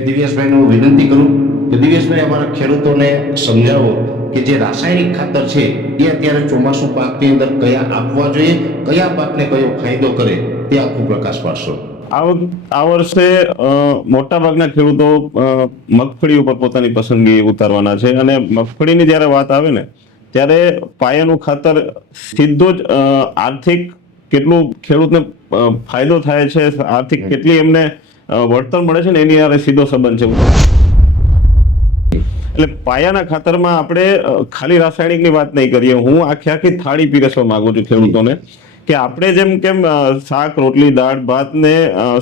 દિવ્યેશભાઈને વિનંતી કરું કે દિવ્યેશભાઈ અમારા ખેડૂતોને સમજાવો કે જે રાસાયણિક ખાતર છે એ અત્યારે ચોમાસું પાકની અંદર કયા આપવા જોઈએ કયા પાકને કયો ફાયદો કરે તે આખું પ્રકાશ પાડશો. આ વર્ષે મોટા મોટાભાગના ખેડૂતો મગફળી ઉપર પોતાની પસંદગી ઉતારવાના છે અને મગફળીની જ્યારે વાત આવે ને ત્યારે પાયાનું ખાતર સીધો જ આર્થિક કેટલું ખેડૂતને ફાયદો થાય છે આર્થિક કેટલી એમને વળતર મળે છે ને એની હારે સીધો સંબંધ છે. એટલે પાયાના ખાતરમાં આપણે ખાલી રાસાયણિકની વાત નહીં કરીએ. હું આખી આખી થાળી પીરસવા માંગુ છું ખેડૂતોને કે આપણે જેમ કેમ શાક રોટલી દાળ ભાત ને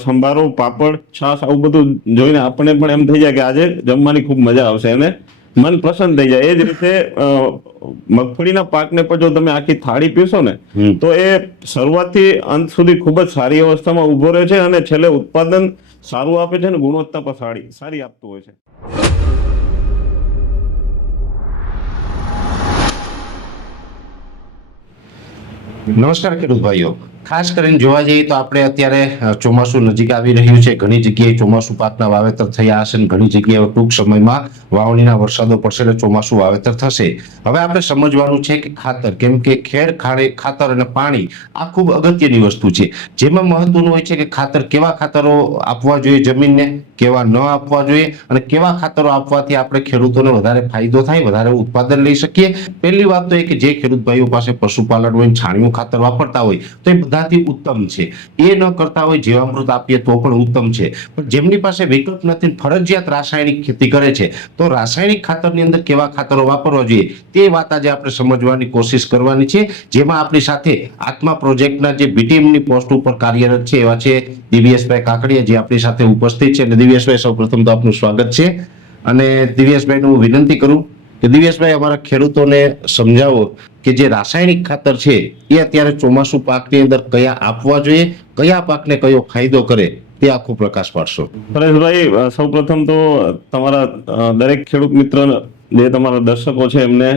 સંભારો પાપડ છાશ આવું બધું જોઈને આપણને પણ એમ થઈ જાય કે આજે જમવાની ખૂબ મજા આવશે અને મન પ્રસન્ન થઈ જાય. એ જ રીતે મગફળીના પાકને પણ જો તમે આખી થાળી પીશો ને તો એ શરૂઆતથી અંત સુધી ખૂબ જ સારી અવસ્થામાં ઊભો રહે છે અને છેલ્લે ઉત્પાદન સારું આપે છે ને ગુણવત્તા પર સારી સારી આપતું હોય છે. નમસ્કાર ખેડૂત ભાઈઓ. ખાસ કરીને જોવા જઈએ તો આપણે અત્યારે ચોમાસું નજીક આવી રહ્યું છે. ઘણી જગ્યાએ ચોમાસું પાકના વાવેતર થયા હશે ઘણી જગ્યાએ ટૂંક સમયમાં વાવણીના વરસાદો પડશે એટલે ચોમાસું વાવેતર થશે. હવે આપણે સમજવાનું છે કે ખાતર, કેમ કે ખેડ, ખાડે, ખાતર અને પાણી આ ખૂબ અગત્યની વસ્તુ છે. જેમાં મહત્વનું હોય છે કે ખાતર કેવા ખાતરો આપવા જોઈએ જમીનને, કેવા ન આપવા જોઈએ અને કેવા ખાતરો આપવાથી આપણે ખેડૂતોને વધારે ફાયદો થાય, વધારે ઉત્પાદન લઈ શકીએ. પહેલી વાત તો એ કે જે ખેડૂત ભાઈઓ પાસે પશુપાલન હોય છાણિયું ખાતર વાપરતા હોય તો એ બધાથી ઉત્તમ છે. એ ન કરતા હોય જીવામૃત આપીએ તો પણ ઉત્તમ છે. પણ જેમની પાસે વિકલ્પ નથી, ફરજિયાત રાસાયણિક ખેતી કરે છે, તો રાસાયણિક ખાતરની અંદર કેવા ખાતરો વાપરવા જોઈએ? તે વાત આજે આપણે સમજવાની કોશિશ કરવાની છે. જેમાં આપણી સાથે આત્મા પ્રોજેક્ટના જે બીટીએમની પોસ્ટ ઉપર કાર્યરત છે, એવા છે દિવ્યેશભાઈ કાકડિયા જે આપણી સાથે ઉપસ્થિત છે. અને દિવ્યેશભાઈ, સૌપ્રથમ તો આપનું સ્વાગત છે. અને દિવ્યેશભાઈને હું વિનંતી કરું કે દિવેશભાઈ અમારા ખેડૂતોને સમજાવો કે જે રાસાયણિક ખાતર છે, એ અત્યારે ચોમાસું પાકની અંદર કયા આપવા જોઈએ, કયા પાકને કયો ફાયદો કરે, તે આખો પ્રકાશ પાડશો. પરેશભાઈ સૌપ્રથમ તો તમારા દરેક ખેડૂત મિત્ર જે તમારા દર્શકો છે, એમને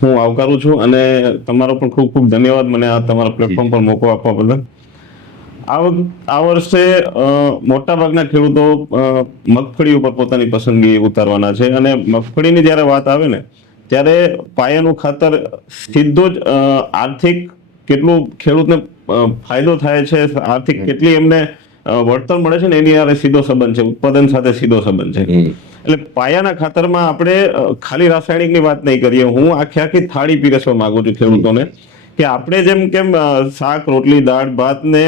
હું આવકારું છું અને તમારો પણ ખૂબ ખૂબ ધન્યવાદ મને આ તમારા પ્લેટફોર્મ પર મોકો આપવા બદલ. આ વર્ષે મોટાભાગના ખેડૂતો મગફળી ઉપર પોતાની પસંદગી ઉતારવાના છે અને મગફળીની જ્યારે વાત આવે ને ત્યારે પાયાનું ખાતર સીધો જ આર્થિક કેટલું ખેડૂતને ફાયદો થાય છે આર્થિક કેટલી એમને વળતર મળે છે ને એની હારે સીધો સંબંધ છે ઉત્પાદન સાથે સીધો સંબંધ છે. એટલે પાયાના ખાતરમાં આપણે ખાલી રાસાયણિકની વાત નહીં કરીએ હું આખી આખી થાળી પીરસવા માંગુ છું ખેડૂતોને. કે આપણે જેમ કેમ શાક રોટલી દાળ ભાત ને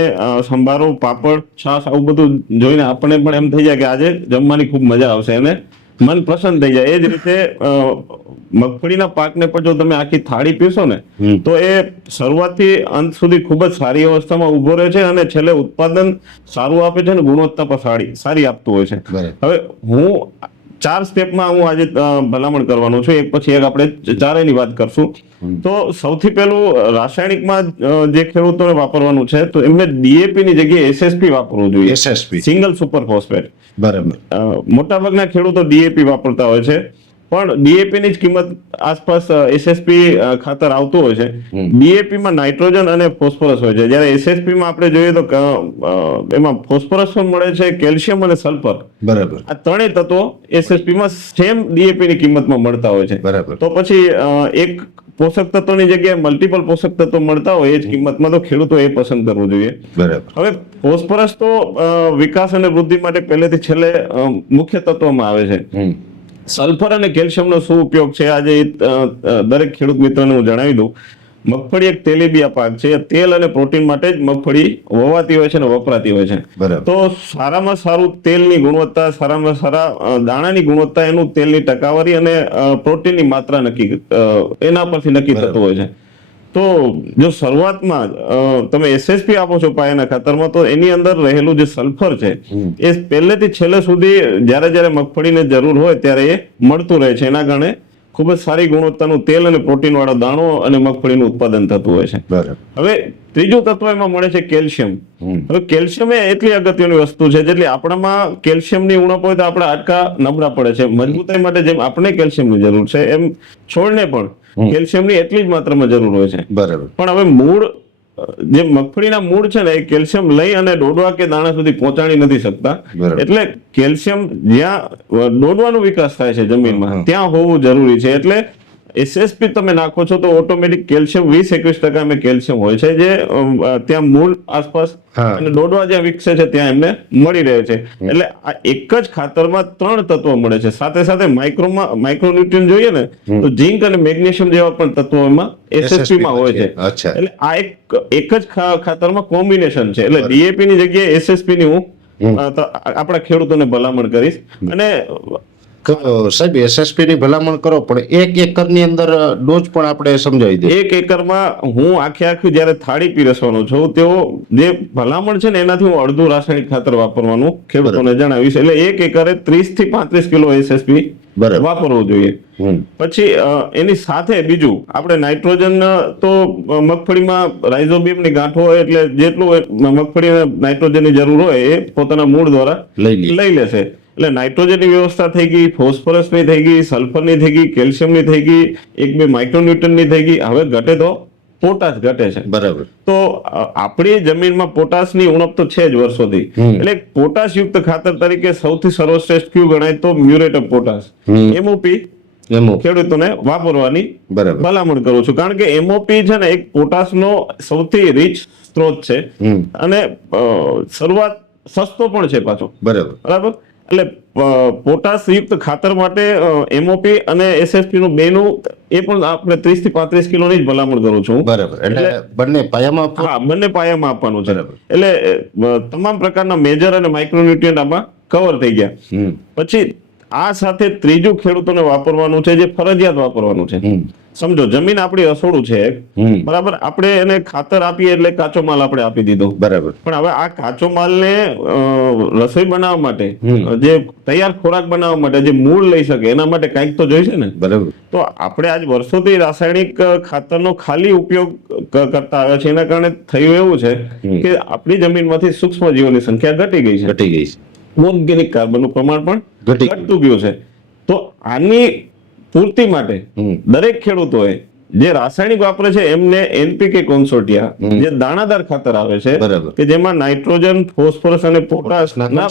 સંભારો પાપડ છાશ આવું બધું જોઈને આપણને પણ એમ થઈ જાય કે આજે જમવાની ખૂબ મજા આવશે અને મન પ્રસન્ન થઈ જાય. એ જ રીતે મગફળીના પાકને પણ જો તમે આખી થાળી પીશો ને તો એ શરૂઆતથી અંત સુધી ખૂબ જ સારી અવસ્થામાં ઊભો રહે છે અને છેલ્લે ઉત્પાદન સારું આપે છે અને ગુણવત્તા પણ સારી સારી આપતું હોય છે. હવે હું ચાર સ્ટેપમાં હું આજે ભલામણ કરવાનો છું. એક પછી એક આપણે ચારેયની વાત કરશું. તો સૌથી પહેલું રાસાયણિકમાં જે ખેડૂતોને વાપરવાનું છે તો એમને ડીએપી ની જગ્યાએ એસએસપી વાપરવું જોઈએ. એસએસપી. Single super phosphate. બરાબર. મોટાભાગના ખેડૂતો ડીએપી વાપરતા હોય છે. પણ ડીએપી ની જ કિંમત આસપાસ એસએસપી ખાતર આવતું હોય છે. ડીએપી માં નાઇટ્રોજન અને ફોસ્ફરસ હોય છે. જ્યારે એસએસપી માં આપણે જોઈએ તો એમાં ફોસ્ફરસ પણ મળે છે કેલ્શિયમ અને સલ્ફર. બરાબર. આ ત્રણેય તત્વો એસએસપી માં સેમ ડીએપી ની કિંમતમાં મળતા હોય છે. બરાબર. તો પછી એક પોષક તત્વોની જગ્યાએ મલ્ટિપલ પોષક તત્વો મળતા હોય એ જ કિંમતમાં તો ખેડૂતો એ પસંદ કરવું જોઈએ. બરાબર. હવે ફોસ્ફરસ તો વિકાસ અને વૃદ્ધિ માટે પહેલેથી છેલ્લે મુખ્ય તત્વમાં આવે છે. સલ્ફર અને કેલ્શિયમનો શું ઉપયોગ છે? આજે દરેક ખેડૂત મિત્રને હું જણાવી દઉં. મગફળી એક તેલીબિયા પાક છે. તેલ અને પ્રોટીન માટે જ મગફળી વવાતી હોય છે અને વપરાતી હોય છે. તો સારામાં સારું તેલની ગુણવત્તા સારામાં સારા દાણાની ગુણવત્તા એનું તેલની ટકાવારી અને પ્રોટીનની માત્રા નક્કી એના પરથી નક્કી થતું હોય છે. તો જો શરૂઆતમાં તમે એસએસપી આપો છો પાયાના ખાતરમાં તો એની અંદર રહેલું જે સલ્ફર છે એ પહેલેથી છેલ્લે સુધી જ્યારે જ્યારે મગફળીને જરૂર હોય ત્યારે એ મળતું રહે છે. એના કારણે ખૂબ જ સારી ગુણવત્તાનું તેલ અને પ્રોટીન વાળા દાણો અને મગફળીનું ઉત્પાદન થતું હોય છે. હવે ત્રીજું તત્વ એમાં મળે છે કેલ્શિયમ. હવે કેલ્શિયમ એ એટલી અગત્યની વસ્તુ છે જેટલી આપણામાં કેલ્શિયમની ઉણપ હોય તો આપણા હાડકા નબળા પડે છે. મજબૂતાઈ માટે જેમ આપણે કેલ્શિયમની જરૂર છે એમ છોડને પણ કેલ્શિયમની એટલી જ માત્રામાં જરૂર હોય છે. બરાબર. પણ હવે મૂળ જે મગફળીના મૂળ છે ને એ કેલ્શિયમ લઈ અને ડોડવા કે દાણા સુધી પહોંચાડી નથી શકતા. એટલે કેલ્શિયમ જ્યાં ડોડવાનો વિકાસ થાય છે જમીનમાં ત્યાં હોવું જરૂરી છે. એટલે એસએસપી તમે નાખો છો તો ઓટોમેટિક કેલ્શિયમ વીસ એકવીસ ટકા એમ કેલ્શિયમ હોય છે જે ત્યાં મૂળ આસપાસ અને ડોડવા જ્યાં વિકસે છે ત્યાં એમને મળી રહે છે. એટલે આ એક જ ખાતરમાં ત્રણ તત્વો મળે છે. સાથે સાથે માઇક્રોમાં માઇક્રોન્યુટ્રિયન જોઈએ ને તો ઝીંક અને મેગ્નેશિયમ જેવા પણ તત્વો એમાં એસએસપી માં હોય છે. એટલે આ એક એક જ ખાતરમાં કોમ્બિનેશન છે. એટલે ડીએપી ની જગ્યાએ એસએસપી ની હું આપણા ખેડૂતોને ભલામણ કરીશ. અને સાહેબ એસએસપી ની ભલામણ કરો પણ એક એકરની અંદર ડોઝ પણ આપણે સમજાવી દઈએ. એક એકરમાં હું આખે આખી જ્યારે થાળી પીરસવાનો છું તેઓ જે ભલામણ છે ને એનાથી હું અડધું રાસાયણિક ખાતર વાપરવાનું ખેડૂતોને જણાવીશ. એટલે એક એકરે ત્રીસથી પાંત્રીસ કિલો એસએસપી. વાપરવું જોઈએ. પછી એની સાથે બીજું આપણે નાઇટ્રોજન તો મગફળીમાં રાઇઝોબિયમની ગાંઠો હોય એટલે જેટલું મગફળીને નાઇટ્રોજનની જરૂર હોય એ પોતાના મૂળ દ્વારા લઈ લેશે. એટલે નાઇટ્રોજનની વ્યવસ્થા થઈ ગઈ ફોસ્ફરસની થઈ ગઈ સલ્ફરની થઈ ગઈ કેલ્શિયમની થઈ ગઈ એક બે માઇક્રોન્યુટનની થઈ ગઈ. હવે ઘટે તો પોટાશ ઘટે છે. બરાબર. તો આપણી જમીનમાં પોટાશની ઉણપ તો છે જ વર્ષોથી. એટલે પોટાશ યુક્ત ખાતર તરીકે સૌથી સર્વશ્રેષ્ઠ ક્યુ ગણાય તો મ્યુરેટ ઓફ પોટાશ એમઓપી ખેડૂતોને વાપરવાની બરાબર. ભલામણ કરું છું. કારણ કે એમઓપી છે ને એક પોટાશનો સૌથી રીચ સ્ત્રોત છે. અને શરૂઆત સસ્તો પણ છે પાછો. બરાબર. બરાબર? એટલે પોટાશ યુક્ત ખાતર માટે એમઓપી અને એસએસપી નું બેનું એ પણ આપણે ત્રીસથી પાંત્રીસ કિલોની જ ભલામણ કરું છું. બરાબર. એટલે બંને પાયામાં હા બંને પાયામાં આપવાનું છે. એટલે તમામ પ્રકારના મેજર અને માઇક્રોન્યુટ્રિયન્ટ આમાં કવર થઈ ગયા. પછી આ સાથે ત્રીજું ખેડૂતોને વાપરવાનું છે જે ફરજિયાત વાપરવાનું છે. સમજો જમીન આપણી રસોડું છે બરાબર? આપણે એને ખાતર આપીએ એટલે કાચો માલ આપણે આપી દીધો. બરાબર. પણ હવે આ કાચો માલને રસોઈ બનાવવા માટે જે તૈયાર ખોરાક બનાવવા માટે જે મૂળ લઈ શકે એના માટે કંઈક તો જોઈશે ને? બરાબર. તો આપણે આજ વર્ષોથી રાસાયણિક ખાતરનો ખાલી ઉપયોગ કરતા આવ્યા છે એના કારણે થયું એવું છે કે આપણી જમીનમાંથી સૂક્ષ્મ જીવોની સંખ્યા ઘટી ગઈ છે. ઘટી ગઈ છે. ઓર્ગેનિક કાર્બનનું પ્રમાણ પણ. ઘટતું ગયું છે. તો આની પૂર્તિ માટે દરેક ખેડૂતોએ જે રાસાયણિક વાપરે છે એમને એનપીકે કોન્સોટિયા જે દાણાદાર ખાતર આવે છે. કે જેમાં નાઇટ્રોજન ફોસ્ફરસ અને પોટાશ ના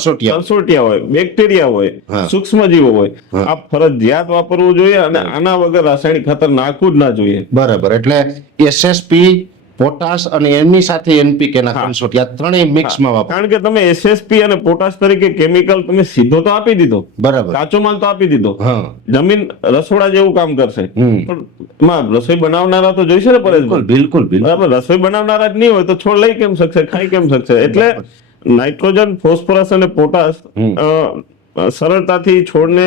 હોય બેક્ટેરિયા હોય. સૂક્ષ્મજીવો હોય આ ફરજિયાત વાપરવું જોઈએ અને આના વગર રાસાયણિક ખાતર નાખવું જ ના જોઈએ. બરાબર. એટલે એસએસપી પોટાશ અને એમની સાથે એનપીકે ના કન્સોર્ટિયા ત્રણેય મિક્સમાં વાપરો. કારણ કે તમે એસએસપી અને પોટાશ તરીકે કેમિકલ તમે સીધો તો આપી દીધો. બરાબર. કાચો માલ તો આપી દીધો. જમીન રસોડા જેવું કામ કરશે. પણ રસોઈ બનાવનારા તો જોઈશે ને પરેશભાઈ? બિલકુલ બિલકુલ. બરાબર રસોઈ બનાવનારા જ નહીં હોય તો છોડ લઈ કેમ શકશે ખાઈ કેમ શકશે? એટલે નાઇટ્રોજન ફોસ્ફરસ અને પોટાશ સરળતાથી છોડને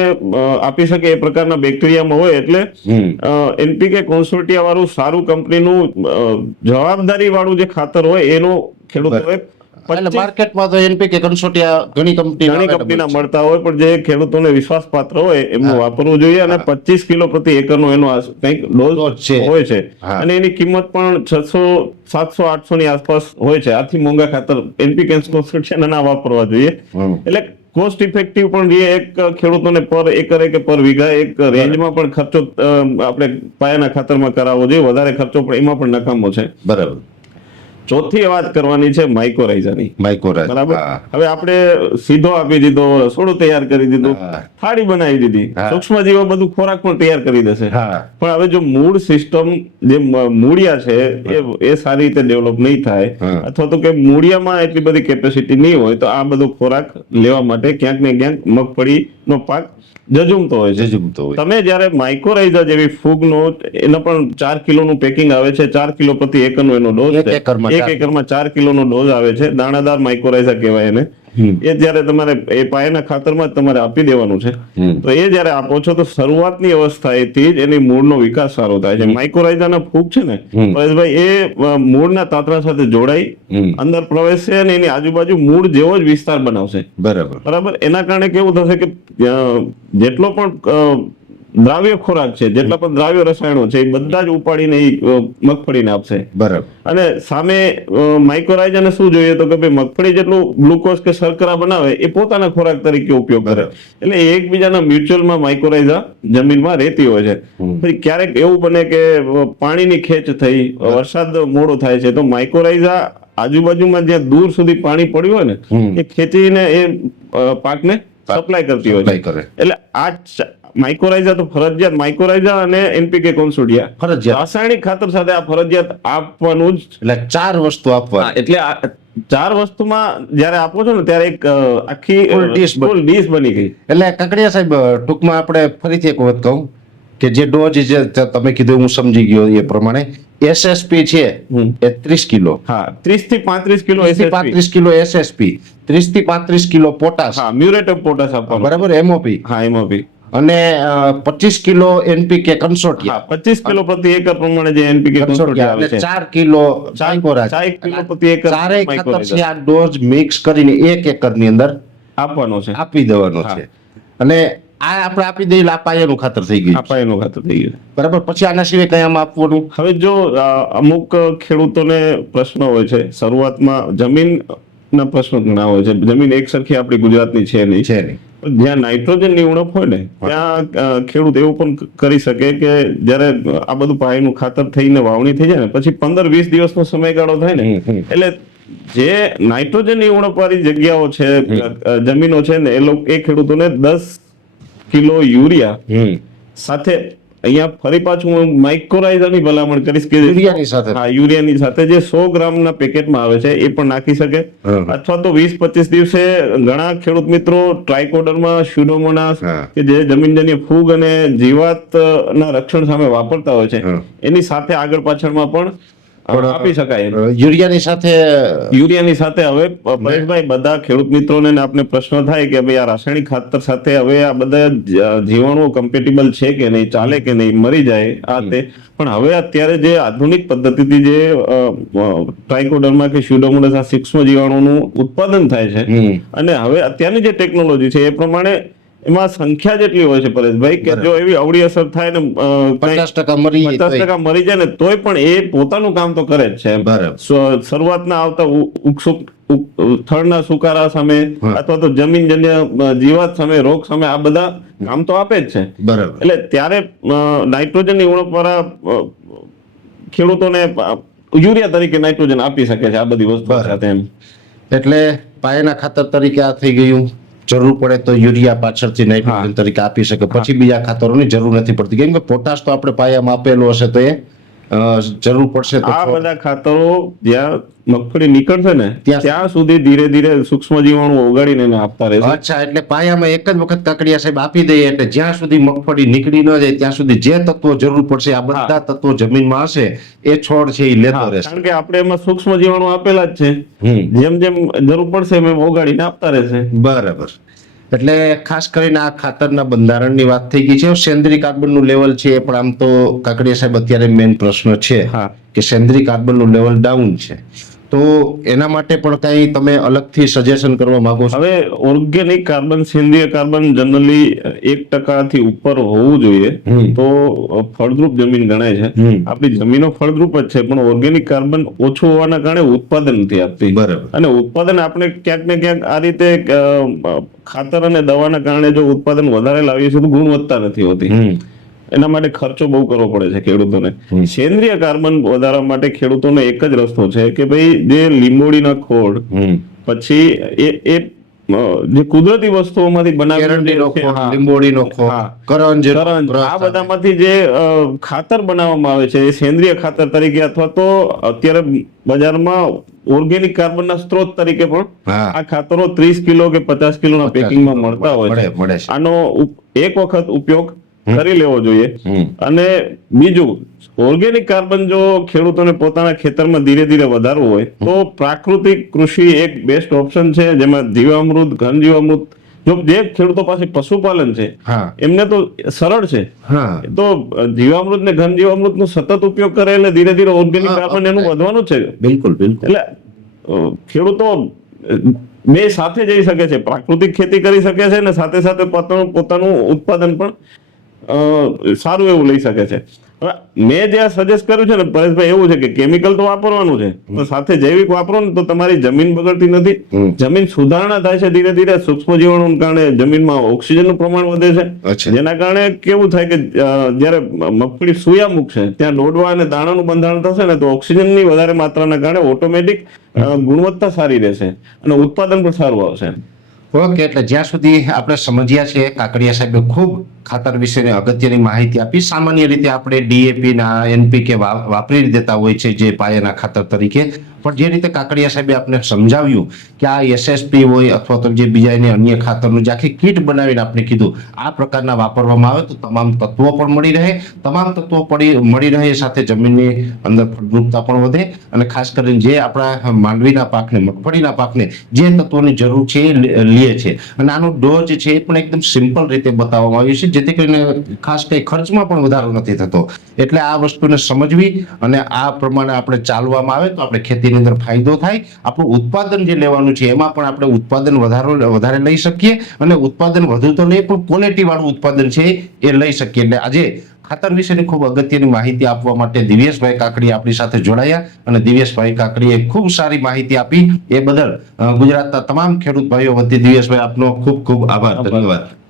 આપી શકે એ પ્રકારના બેક્ટેરિયામાં હોય એટલે એનપીકે કોન્સોર્ટિયા વાળું સારું કંપનીનું જવાબદારી વાળું જે ખાતર હોય એનું ખેડૂતોએ માર્કેટમાં તો એનપીકે કન્સોર્ટિયા ઘણી કંપની ઘણી કંપનીના મળતા હોય પણ જે ખેડૂતોને વિશ્વાસપાત્ર હોય એમનું વાપરવું જોઈએ અને પચીસ કિલો પ્રતિ એકરનો એનો કંઈક ડોઝ હોય છે. અને એની કિંમત પણ છસો સાતસો આઠસો ની આસપાસ હોય છે. આથી મોંઘા ખાતર એનપીકે કન્સ્ટ્રક્શન ના વાપરવા જોઈએ. એટલે કોસ્ટ ઇફેક્ટિવ પણ રહે એક ખેડૂતોને પર એકરે કે પર વીઘા એક રેન્જમાં પણ ખર્ચો આપણે પાયાના ખાતરમાં કરાવવો જોઈએ. વધારે ખર્ચો પણ એમાં પણ નકામો છે. બરાબર. ચોથી વાત કરવાની છે માઇકોરાઇઝાની માઇકોરાઇઝ બરાબર? હવે આપણે સીધો આપી દીધો રસોડું તૈયાર કરી દીધું થાળી બનાવી દીધી. સૂક્ષ્મ જીવો બધું ખોરાક પણ તૈયાર કરી દેશે. પણ હવે જો મૂળ સિસ્ટમ જે મૂળિયા છે એ એ સારી રીતે ડેવલપ નહીં થાય અથવા તો કે મૂળિયામાં એટલી બધી કેપેસિટી નહીં હોય તો આ બધો ખોરાક લેવા માટે ક્યાંક ને ક્યાંક મગફળીનો પાક જજુમતો હોય છે જજુમતો હોય તમે જ્યારે માઇક્રોરાઇઝા જેવી ફૂગનો એનો પણ ચાર કિલોનું પેકિંગ આવે છે ચાર કિલો પ્રતિ એકરનો એનો ડોઝ એક છે એકરમાં એક ચાર. કિલોનો ડોઝ આવે છે દાણાદાર માઇક્રોરાઇઝા કહેવાય એને. એ જ્યારે તમારે એ પાયાના ખાતરમાં જ તમારે આપી દેવાનું છે. તો એ જ્યારે આપો છો તો શરૂઆતની અવસ્થાએથી જ એની મૂળનો વિકાસ સારો થાય છે. માઇક્રોરાઇઝાના ફૂગ છે ને પરેશભાઈ એ મૂળના તાતરા સાથે જોડાઈ અંદર પ્રવેશશે અને એની આજુબાજુ મૂળ જેવો જ વિસ્તાર બનાવશે. બરાબર. બરાબર? એના કારણે કેવું થશે કે જેટલો પણ દ્રાવ્ય ખોરાક છે જેટલા પણ દ્રાવ્ય રસાયણો છે એ બધા જ ઉપાડીને એ મગફળીને આપશે. બરાબર. અને સામે માઇક્રોરાઇઝાને શું જોઈએ તો કે ભાઈ મગફળી જેટલું ગ્લુકોઝ કે શર્કરા બનાવે એ પોતાના ખોરાક તરીકે ઉપયોગ કરે. એટલે એકબીજાના મ્યુચ્યુઅલમાં માઇક્રોરાઇઝા જમીનમાં રહેતી હોય છે. પછી ક્યારેક એવું બને કે પાણીની ખેંચ થઈ વરસાદ મોડો થાય છે તો માઇક્રોરાઇઝા આજુબાજુમાં જ્યાં દૂર સુધી પાણી પડ્યું હોય ને એ ખેંચીને એ પાકને સપ્લાય કરતી હોય છે. એટલે આ માઇક્રોરાઇઝા તો ફરજિયાત માઇક્રોરાઇઝા અને એનપીકે કોન્સોડિયા ફરજિયાત. રાસાયણિક ખાતર સાથે આ ફરજિયાત આપવાનું જ એટલે ચાર વસ્તુ આપવા એટલે આ ચાર વસ્તુમાં જ્યારે આપો છો ને ત્યારે એક આખી ડીશ ડીશ બની ગઈ. એટલે કકડિયા સાહેબ ટૂંકમાં આપણે ફરીથી એક વખત કહું કે જે ડોઝ જે તમે કીધું હું સમજી ગયો એ પ્રમાણે એસએસપી છે. એ ત્રીસ કિલો. હા ત્રીસથી પાંત્રીસ કિલો ત્રીસ પાંત્રીસ કિલો એસએસપી ત્રીસથી પાંત્રીસ કિલો પોટાશ. હા મ્યુરેટ ઓફ પોટાશ આપવાનું બરાબર એમઓપી હા એમાં બી અને પચીસ કિલો એનપીકે કન્સોટિયા. પચીસ કિલો પ્રતિ એકર પ્રમાણે જે એનપીકે આવે છે. ચાર કિલો ચાઇકોરાજ. ચાર કિલો પ્રતિ એકર ચારેય ખાતર છે આ ડોઝ મિક્સ કરીને એક એકરની અંદર આપવાનો છે. આપી દેવાનો છે. અને આ આપણે આપી દઈએ આ પાયાનું ખાતર થઈ ગયું અપાયેલું ખાતર થઈ ગયું બરાબર? પછી આના સિવાય કઈ આમાં આપવાનું? હવે જો અમુક ખેડૂતોને પ્રશ્ન હોય છે. શરૂઆતમાં જમીનના પ્રશ્નો ઘણા હોય છે. જમીન એક સરખી આપણી ગુજરાતની છે નહીં. છે નહીં. જ્યાં નાઇટ્રોજનની ઉણપ હોય ને ત્યાં ખેડૂત એવું પણ કરી શકે કે જ્યારે આ બધું પાણીનું ખાતર થઈને વાવણી થઈ જાય ને પછી પંદર વીસ દિવસનો સમયગાળો થાય ને. એટલે જે નાઇટ્રોજનની ઉણપ વાળી જગ્યાઓ છે જમીનો છે ને એ લોકો એ ખેડૂતોને દસ કિલો યુરિયા સાથે અહીંયા ફરી પાછું હું માઇક્રોરાઇઝાની ભલામણ કરીશ કે યુરિયાની સાથે. હા યુરિયાની સાથે જે સો ગ્રામના પેકેટમાં આવે છે એ પણ નાખી શકે. અથવા તો વીસ પચીસ દિવસે ઘણા ખેડૂત મિત્રો ટ્રાયકોડરમાં સ્યુડોમોનાસ. કે જે જમીનજન્ય ફૂગ અને જીવાતના રક્ષણ સામે વાપરતા હોય છે એની સાથે આગળ પાછળમાં પણ, આપી શકાય યુરિયાની સાથે યુરિયાની સાથે હવે પરેશભાઈ બધા ખેડૂત મિત્રોને આપને પ્રશ્ન થાય કે ભાઈ આ રાસાયણિક ખાતર સાથે હવે આ બધા જીવાણુઓ કમ્પેટેબલ છે કે નહીં ચાલે કે નહીં મરી જાય આ તે. પણ હવે અત્યારે જે આધુનિક પદ્ધતિથી જે ટ્રાઇકોડર્મા કે સ્યુડોમોનાસ આ સૂક્ષ્મ જીવાણુનું ઉત્પાદન થાય છે અને હવે અત્યારની જે ટેકનોલોજી છે એ પ્રમાણે એમાં સંખ્યા જેટલી હોય છે પરેશભાઈ કે જો એવી અવળી અસર થાય ને પચાસ ટકા મરી પચાસ ટકા મરી જાય ને તોય પણ એ પોતાનું કામ તો કરે જ છે. શરૂઆતના આવતા થળના સુકારા સામે. અથવા તો જમીનજન્ય જીવાત સામે રોગ સામે આ બધા કામ તો આપે જ છે. બરાબર. એટલે ત્યારે નાઇટ્રોજનની ઉણપ વાળા ખેડૂતોને યુરિયા તરીકે નાઇટ્રોજન આપી શકે છે આ બધી વસ્તુ સાથે એમ. એટલે પાયાના ખાતર તરીકે આ થઈ ગયું. જરૂર પડે તો યુરિયા પાછળથી નાઇટ્રોજન તરીકે આપી શકે. પછી બીજા ખાતરોની જરૂર નથી પડતી. કેમ કે પોટાશ તો આપણે પાયામાં આપેલો હશે તો એ જરૂર પડશે આ બધા ખાતરો જ્યાં મગફળી નીકળશે ને ત્યાં- સુધી ધીરે ધીરે સૂક્ષ્મ જીવાણુ ઓગાડીને એને આપતા રહેશે. અચ્છા એટલે પાયામાં એક જ વખત કાકડિયા સાહેબ આપી દઈએ એટલે જ્યાં સુધી મગફળી નીકળી ન જાય ત્યાં સુધી જે તત્વો જરૂર પડશે આ બધા તત્વો જમીનમાં હશે એ છોડ છે એ લેતો રહેશે. કારણ કે આપણે એમાં સૂક્ષ્મ જીવાણુ આપેલા જ છે. જેમ જેમ જરૂર પડશે એમ એમ ઓગાડીને આપતા રહેશે. બરાબર. એટલે ખાસ કરીને આ ખાતરના બંધારણની વાત થઈ ગઈ છે સેન્દ્રિય કાર્બનનું લેવલ છે એ પણ આમ તો કાકડિયા સાહેબ અત્યારે મેઇન પ્રશ્ન છે હા. કે સેન્દ્રિય કાર્બનનું લેવલ ડાઉન છે તો એના માટે પણ કઈ તમે અલગથી સજેશન કરવા માંગો છો? હવે ઓર્ગેનિક કાર્બન સેન્દ્રિય કાર્બન જનરલી એક ટકાથી ઉપર હોવું જોઈએ. તો ફળદ્રુપ જમીન ગણાય છે. આપણી જમીનો ફળદ્રુપ જ છે પણ ઓર્ગેનિક કાર્બન ઓછું હોવાના કારણે ઉત્પાદન નથી આપતી. બરાબર. અને ઉત્પાદન આપણે ક્યાંક ને ક્યાંક આ રીતે ખાતર અને દવાના કારણે જો ઉત્પાદન વધારે લાવીએ છીએ તો ગુણવત્તા નથી હોતી. એના માટે ખર્ચો બહુ કરવો પડે છે ખેડૂતોને. સેન્દ્રિય કાર્બન વધારવા માટે ખેડૂતોને એક જ રસ્તો છે કે ભાઈ જે લીંબોડીના ખોળ પછી એ એ જે કુદરતી વસ્તુઓમાંથી આ બધામાંથી જે ખાતર બનાવવામાં આવે છે સેન્દ્રિય ખાતર તરીકે અથવા તો અત્યારે બજારમાં ઓર્ગેનિક કાર્બનના સ્ત્રોત તરીકે પણ આ ખાતરો ત્રીસ કિલો કે પચાસ કિલોના પેકિંગમાં મળતા હોય છે. આનો એક વખત ઉપયોગ કરી લેવો જોઈએ. અને બીજું ઓર્ગેનિક કાર્બન જો ખેડૂતોને પોતાના ખેતરમાં ધીરે ધીરે વધારવું હોય તો પ્રાકૃતિક કૃષિ એક બેસ્ટ ઓપ્શન છે જેમાં જીવામૃત ઘન જીવામૃત જો જે ખેડૂતો પાસે પશુપાલન છે એમને તો સરળ છે. તો જીવામૃત ને ઘન જીવામૃત નો સતત ઉપયોગ કરે એટલે ધીરે ધીરે ઓર્ગેનિક કાર્બન એનું વધવાનું છે. બિલકુલ બિલકુલ. એટલે ખેડૂતો બે સાથે જઈ શકે છે પ્રાકૃતિક ખેતી કરી શકે છે અને સાથે સાથે પોતાનું પોતાનું ઉત્પાદન પણ સારું એવું લઈ શકે છે. હવે મેં જે સજેસ્ટ કર્યું છે ને પરેશભાઈ એવું છે કે કેમિકલ તો વાપરવાનું છે પણ સાથે જૈવિક વાપરો ને તો તમારી જમીન બગડતી નથી. જમીન સુધારણા થાય છે ધીરે ધીરે સૂક્ષ્મ જીવાણુના કારણે જમીનમાં ઓક્સિજનનું પ્રમાણ વધે છે. જેના કારણે કેવું થાય કે જ્યારે મગફળી સુયા છે ત્યાં ડોડવા અને દાણાનું બંધારણ થશે ને તો ઓક્સિજનની વધારે માત્રાના કારણે ઓટોમેટિક ગુણવત્તા સારી રહેશે અને ઉત્પાદન પણ સારું આવશે. ઓકે, એટલે જ્યાં સુધી આપણે સમજ્યા છે, કાકડિયા સાહેબે ખૂબ ખાતર વિશેની અગત્યની માહિતી આપી. સામાન્ય રીતે આપણે ડીએપી ના એનપીકે વાપરી દેતા હોય છે, જે પાયાના ખાતર તરીકે. પણ જે રીતે કાકડિયા સાહેબે આપણે સમજાવ્યું કે આ એસએસપી હોય અથવા તો જે બીજા એને અન્ય ખાતરનું જે આખી કીટ બનાવીને આપણે કીધું, આ પ્રકારના વાપરવામાં આવે તો તમામ તત્વો પણ મળી રહે. તમામ તત્વો પડી, મળી રહે સાથે જમીનની અંદર ફળદ્રુપતા પણ વધે અને ખાસ કરીને જે આપણા માંડવીના પાકને, મગફળીના પાકને જે તત્વોની જરૂર છે એ લે- છે. અને આનો ડોઝ છે એ પણ એકદમ સિમ્પલ રીતે બતાવવામાં આવ્યું છે, જેથી કરીને ખાસ કંઈ ખર્ચમાં પણ વધારો નથી થતો. એટલે આ વસ્તુને સમજવી અને આ પ્રમાણે આપણે ચાલવામાં આવે તો આપણે ખેતીની અંદર ફાયદો થાય. આપણું ઉત્પાદન જે લેવાનું છે એમાં પણ આપણે ઉત્પાદન વધારો વધારે લઈ શકીએ અને ઉત્પાદન વધુ તો નહીં પણ ક્વોલિટીવાળું ઉત્પાદન છે એ લઈ શકીએ. એટલે આજે ખાતર વિશેની ખૂબ અગત્યની માહિતી આપવા માટે દિવ્યેશભાઈ કાકડી આપણી સાથે જોડાયા અને દિવ્યેશભાઈ કાકડીએ ખૂબ સારી માહિતી આપી. એ બદલ ગુજરાતના તમામ ખેડૂત ભાઈઓ વતી દિવ્યેશભાઈ આપનો ખૂબ ખૂબ આભાર. ધન્યવાદ.